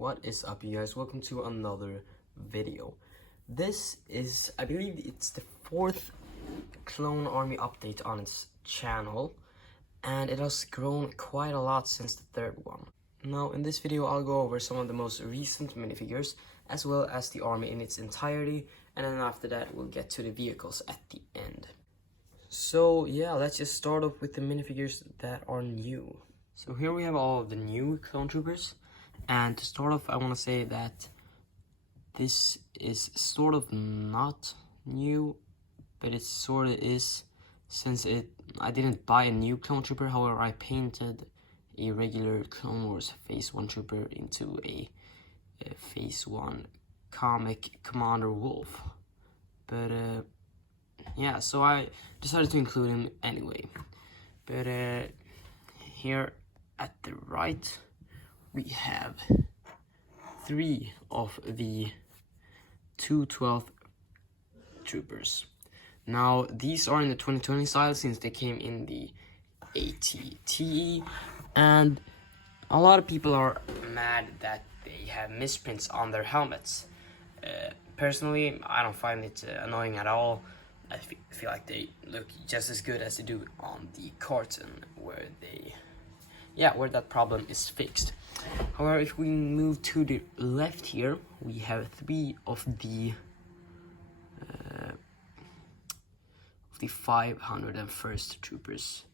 What is up, you guys? Welcome to another video. This is, I believe it's the 4th Clone Army update on its channel, and it has grown quite a lot since the 3rd one. Now, in this video, I'll go over some of the most recent minifigures, as well as the army in its entirety, and then after that, we'll get to the vehicles at the end. So, yeah, let's just start off with the minifigures that are new. So here we have all of the new clone troopers, and to start off I want to say that this is sort of not new, but it sort of is, since I didn't buy a new clone trooper. However, I painted a regular Clone Wars Phase 1 trooper into a Phase 1 comic Commander Wolf. But yeah, so I decided to include him anyway. But here at the right, we have 3 of the 212th troopers. Now, these are in the 2020 style since they came in the ATTE, and a lot of people are mad that they have misprints on their helmets. Personally, I don't find it annoying at all. I feel like they look just as good as they do on the carton, where that problem is fixed. However, if we move to the left here, we have 3 of the 501st troopers.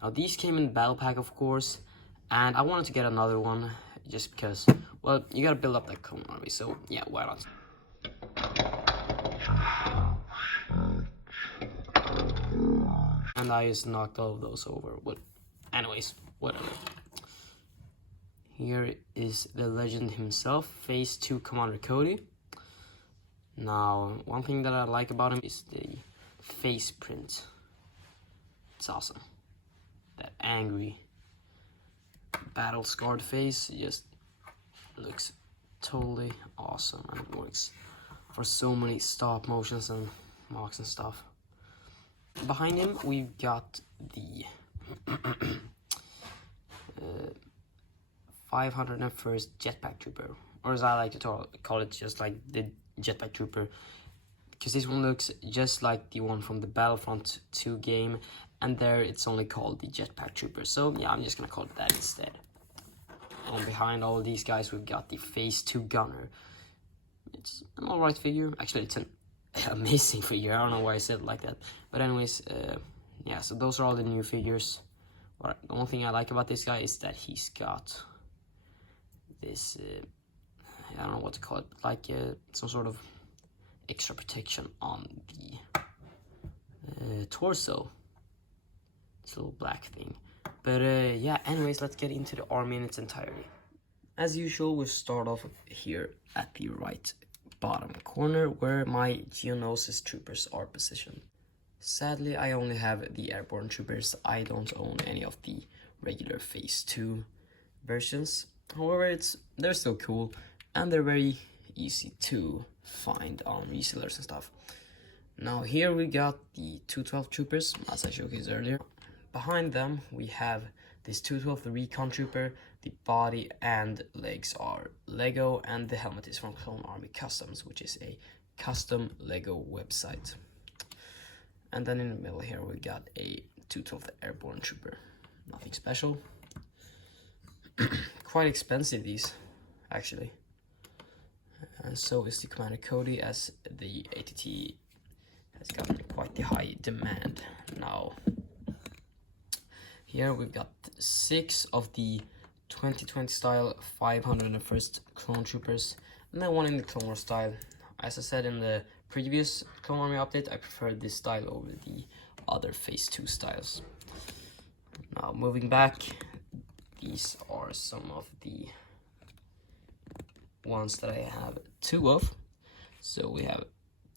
Now, these came in battle pack, of course, and I wanted to get another one just because, well, you gotta build up that clone army, so yeah, why not? And I just knocked all of those over. But anyways, whatever. Here is the legend himself, Phase 2 Commander Cody. Now, one thing that I like about him is the face print. It's awesome. That angry, battle-scarred face just looks totally awesome, and it works for so many stop motions and mocks and stuff. Behind him, we've got the 501st Jetpack Trooper, or as I like to call it, just like the Jetpack Trooper, because this one looks just like the one from the Battlefront 2 game, and there it's only called the Jetpack Trooper. So yeah, I'm just gonna call it that instead. And behind all of these guys, we've got the Phase 2 Gunner. It's an alright figure. Actually, it's an amazing figure. I don't know why I said it like that. But anyways, yeah, so those are all the new figures. But the only thing I like about this guy is that he's got this, I don't know what to call it, but like some sort of extra protection on the torso. This little black thing. But yeah, anyways, let's get into the army in its entirety. As usual, we'll start off here at the right bottom corner, where my Geonosis troopers are positioned. Sadly, I only have the airborne troopers. I don't own any of the regular Phase 2 versions. However, they're still cool, and they're very easy to find on resellers and stuff. Now, here we got the 212 troopers, as I showcased earlier. Behind them, we have this 212 Recon Trooper. The body and legs are Lego, and the helmet is from Clone Army Customs, which is a custom Lego website. And then in the middle here, we got a 212 Airborne Trooper. Nothing special. Quite expensive, these, actually. And so is the Commander Cody, as the ATT has gotten quite the high demand now. Here we've got 6 of the 2020 style 501st Clone Troopers, and then 1 in the Clone Wars style. As I said in the previous Clone Army update, I prefer this style over the other Phase 2 styles. Now, moving back, these are some of the ones that I have 2 of. So we have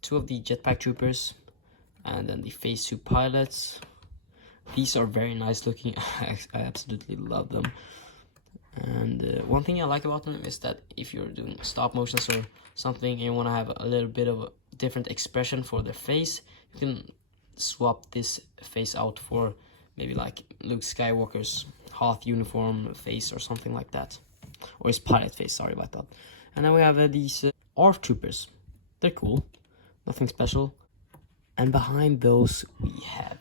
2 of the Jetpack Troopers, and then the Phase 2 pilots. These are very nice looking. I absolutely love them. And one thing I like about them is that if you're doing stop motions or something and you want to have a little bit of a different expression for their face, you can swap this face out for maybe like Luke Skywalker's Hoth uniform face or something like that. or his pilot face, sorry about that. And then we have these ARF troopers. They're cool, nothing special. And behind those we have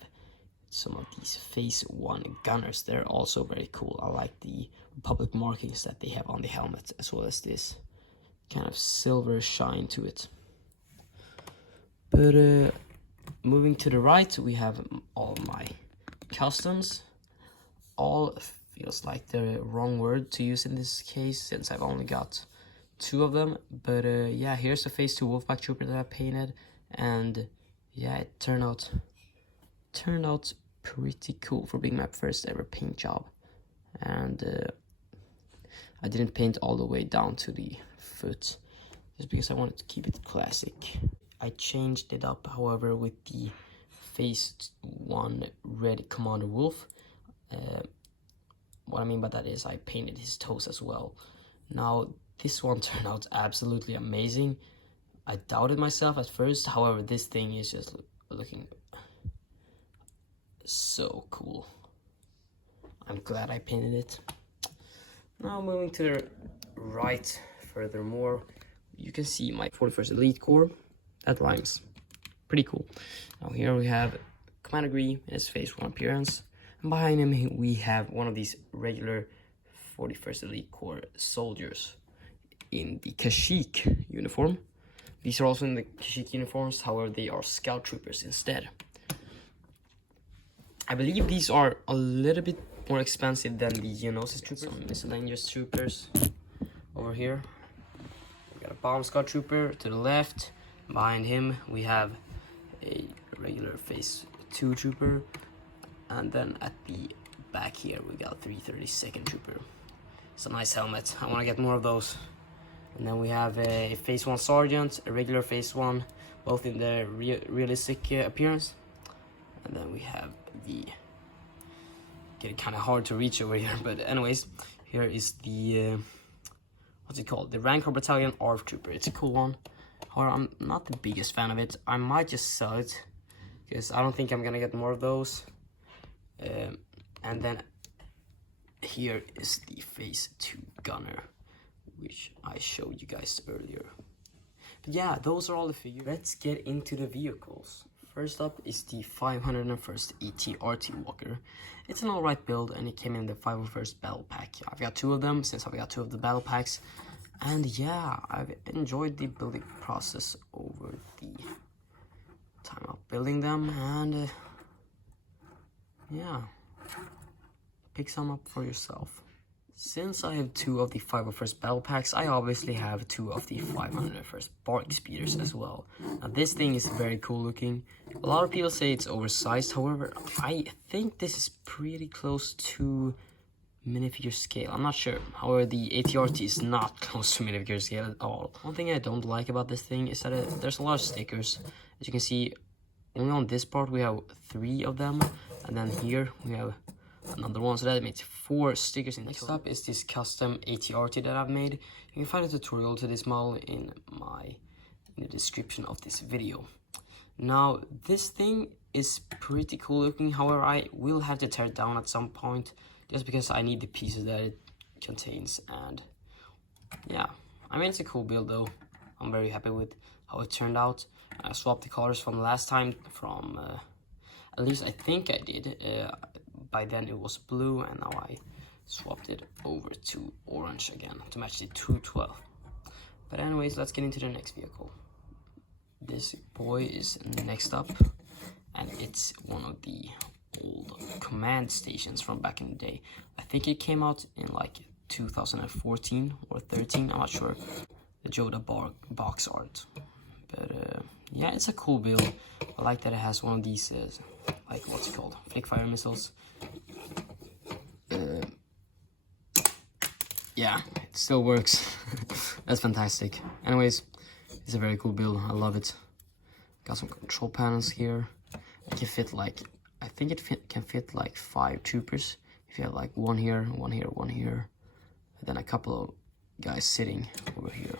some of these phase 1 gunners. They're also very cool. I like the Republic markings that they have on the helmet, as well as this kind of silver shine to it. But moving to the right, we have all my customs. All feels like the wrong word to use in this case, since I've only got 2 of them. But yeah, here's the phase 2 Wolfpack Trooper that I painted, and yeah, it turned out pretty cool for being my first ever paint job. And I didn't paint all the way down to the foot, just because I wanted to keep it classic. I changed it up, however, with the phase 1 Red Commander Wolf. What I mean by that is I painted his toes as well. Now, this one turned out absolutely amazing. I doubted myself at first, however, this thing is just looking so cool. I'm glad I painted it. Now moving to the right furthermore, you can see my 41st Elite Corps. That rhymes. Pretty cool. Now here we have Commander Gree in his phase 1 appearance. And behind him we have one of these regular 41st Elite Corps soldiers in the Kashyyyk uniform. These are also in the Kashyyyk uniforms, however they are scout troopers instead. I believe these are a little bit more expensive than the Geonosis troopers. Some miscellaneous troopers over here. We got a bomb scout trooper to the left. Behind him we have a regular phase 2 trooper, and then at the back here we got 332nd trooper. It's a nice helmet. I want to get more of those. And then we have a phase 1 sergeant, a regular phase 1, both in their realistic appearance. And then we have the, getting kind of hard to reach over here, but anyways, here is the what's it called, the Rancor Battalion ARF Trooper. It's a cool one. However, I'm not the biggest fan of it. I might just sell it, because I don't think I'm gonna get more of those. And then here is the phase 2 gunner, which I showed you guys earlier. But yeah, those are all the figures. Let's get into the vehicles. First up is the 501st AT-RT Walker. It's an alright build, and it came in the 501st Battle Pack. I've got 2 of them, since I've got 2 of the Battle Packs. And yeah, I've enjoyed the building process over the time of building them. And yeah, pick some up for yourself. Since I have 2 of the 501st Battle Packs, I obviously have 2 of the 501st Bark Speeders as well. Now this thing is very cool looking. A lot of people say it's oversized, however, I think this is pretty close to minifigure scale. I'm not sure. However, the AT-RT is not close to minifigure scale at all. One thing I don't like about this thing is that there's a lot of stickers. As you can see, only on this part we have 3 of them, and then here we have another one, so that makes 4 stickers in. Next up is this custom AT-RT that I've made. You can find a tutorial to this model in the description of this video. Now this thing is pretty cool looking, however I will have to tear it down at some point, just because I need the pieces that it contains. And yeah, I mean, it's a cool build though. I'm very happy with how it turned out. I swapped the colors from last time, from at least I think I did. By then it was blue, and now I swapped it over to orange again to match the 212. But anyways, let's get into the next vehicle. This boy is next up, and it's one of the old command stations from back in the day. I think it came out in like 2014 or 13, I'm not sure. The Yoda box art. But yeah, it's a cool build. I like that it has one of these like, what's it called, flick fire missiles. Yeah, it still works. That's fantastic. Anyways, it's a very cool build. I love it. Got some control panels here. It can fit like, I think it can fit like 5 troopers. If you have like one here, one here, one here, and then a couple of guys sitting over here.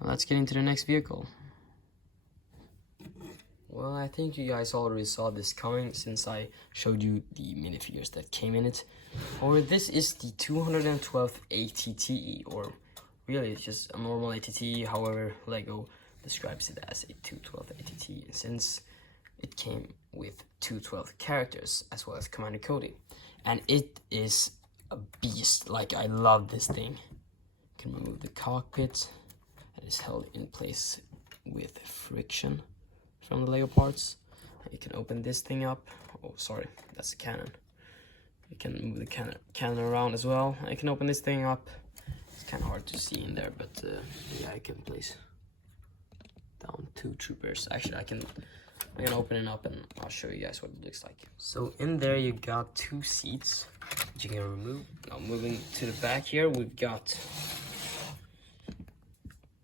Now let's get into the next vehicle. Well, I think you guys already saw this coming since I showed you the minifigures that came in it. Or this is the 212 ATT, or really it's just a normal ATT, however Lego describes it as a 212 ATT, since it came with 212 characters as well as commander coding. And it is a beast. Like, I love this thing. You can remove the cockpit. It is held in place with friction from the Lego parts. You can open this thing up. Oh, sorry, that's the cannon. You can move the cannon around as well. I can open this thing up. It's kind of hard to see in there, but yeah, I can place down 2 troopers. Actually, I'm gonna open it up and I'll show you guys what it looks like. So in there you got 2 seats that you can remove. Now moving to the back here, we've got,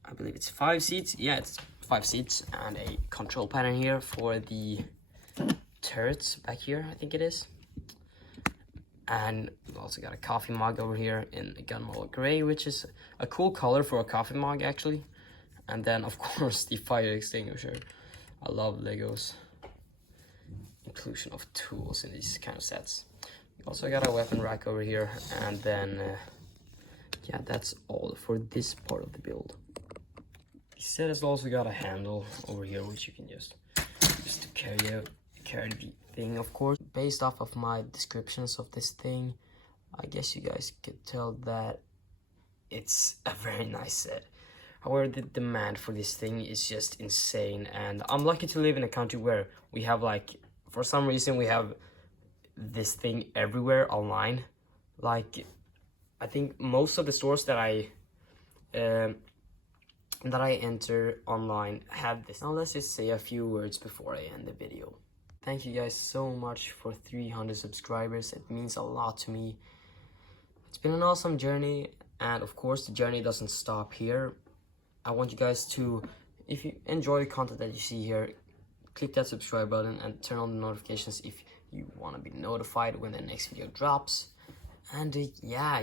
I believe it's 5 seats. Yeah, it's 5 seats and a control panel here for the turrets back here, I think it is. And we also got a coffee mug over here in gunmetal gray, which is a cool color for a coffee mug actually. And then of course the fire extinguisher. I love Lego's inclusion of tools in these kind of sets. We also got a weapon rack over here, and then yeah, that's all for this part of the build. The set has also got a handle over here, which you can just to carry the thing, of course. Based off of my descriptions of this thing, I guess you guys could tell that it's a very nice set. However, the demand for this thing is just insane, and I'm lucky to live in a country where we have, like, for some reason we have this thing everywhere online. Like, I think most of the stores that I enter online have this. Now let's just say a few words before I end the video. Thank you guys so much for 300 subscribers. It means a lot to me. It's been an awesome journey, and of course the journey doesn't stop here. I want you guys to, if you enjoy the content that you see here, click that subscribe button and turn on the notifications if you want to be notified when the next video drops. And yeah,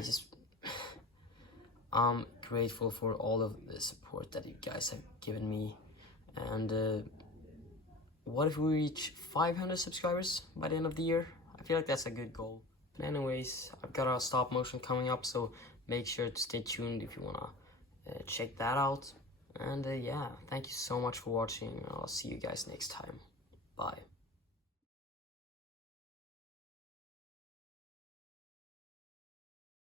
I'm grateful for all of the support that you guys have given me. And what if we reach 500 subscribers by the end of the year? I feel like that's a good goal. But anyways, I've got a stop motion coming up, so make sure to stay tuned if you want to check that out. And yeah, thank you so much for watching. I'll see you guys next time. Bye.